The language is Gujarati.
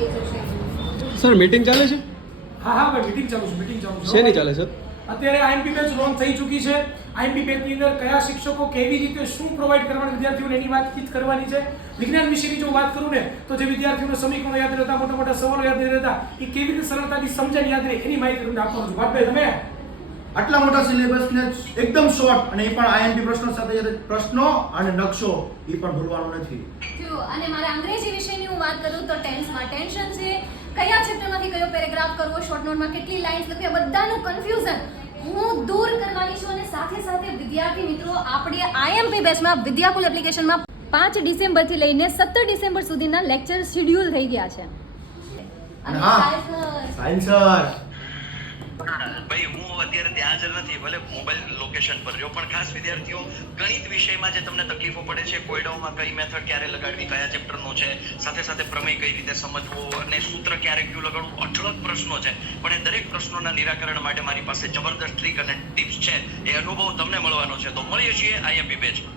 થઈ જશે. સર મીટિંગ ચાલે છે? હા હા ભાઈ મીટિંગ ચાલુ છે. શેની ચાલે છે? અત્યારે આઈએમપી બેચ લોન્ચ થઈ ચૂકી છે. આઈએમપી બેચની અંદર કયા શિક્ષકો કેવી રીતે શું પ્રોવાઈડ કરવાના વિદ્યાર્થીઓને એની વાતચીત કરવાની છે. વિજ્ઞાન વિષયની જો વાત કરું ને તો જે વિદ્યાર્થીઓને સમીકરણો યાદ રહેતા, મોટા મોટા સવાલો યાદ નહીં રહેતા, એ કેવી રીતે સરળતાથી સમજણ યાદ રહે એની માહિતી તમને આપવાનું છું. ભાઈ તમે આટલા મોટા સિલેબસને એકદમ શોર્ટ અને એ પણ આઈએમપી પ્રશ્નો સાથે પ્રશ્નો અને નકશો એ પણ ભૂલવાનો નથી. અને મારે અંગ્રેજી વિષયની હું વાત કરું તો ટેન્સમાં ટેન્શન છે, કયા ચેપ્ટરમાંથી કયો પેરેગ્રાફ કરવો, શોર્ટ નોટમાં કેટલી લાઇન્સ લખવી, બધાનું કન્ફ્યુઝન હું દૂર કરવાની છું. અને સાથે સાથે વિદ્યાર્થી મિત્રો આપણી આઈએમપી બેચમાં વિદ્યાકુલ એપ્લિકેશનમાં 5 ડિસેમ્બરથી લઈને 17 ડિસેમ્બર સુધીના લેક્ચર શેડ્યુલ થઈ ગયા છે. અને હા સાયન્સર ભાઈ હું અત્યારે ત્યાં હાજર નથી, ભલે મોબાઈલ લોકેશન પર રહ્યો, પણ ખાસ વિદ્યાર્થીઓ ગણિત વિષયમાં જે તમને તકલીફો પડે છે, કોયડાઓમાં કઈ મેથડ ક્યારે લગાડવી, કયા ચેપ્ટરનો છે, સાથે સાથે પ્રમેય કઈ રીતે સમજવો અને સૂત્ર ક્યારે કયું લગાડવું, અઢળક પ્રશ્નો છે. પણ એ દરેક પ્રશ્નોના નિરાકરણ માટે મારી પાસે જબરદસ્ત ટ્રીક અને ટિપ્સ છે. એ અનુભવ તમને મળવાનો છે. તો મળીએ છીએ આઈએમપી બેચમાં.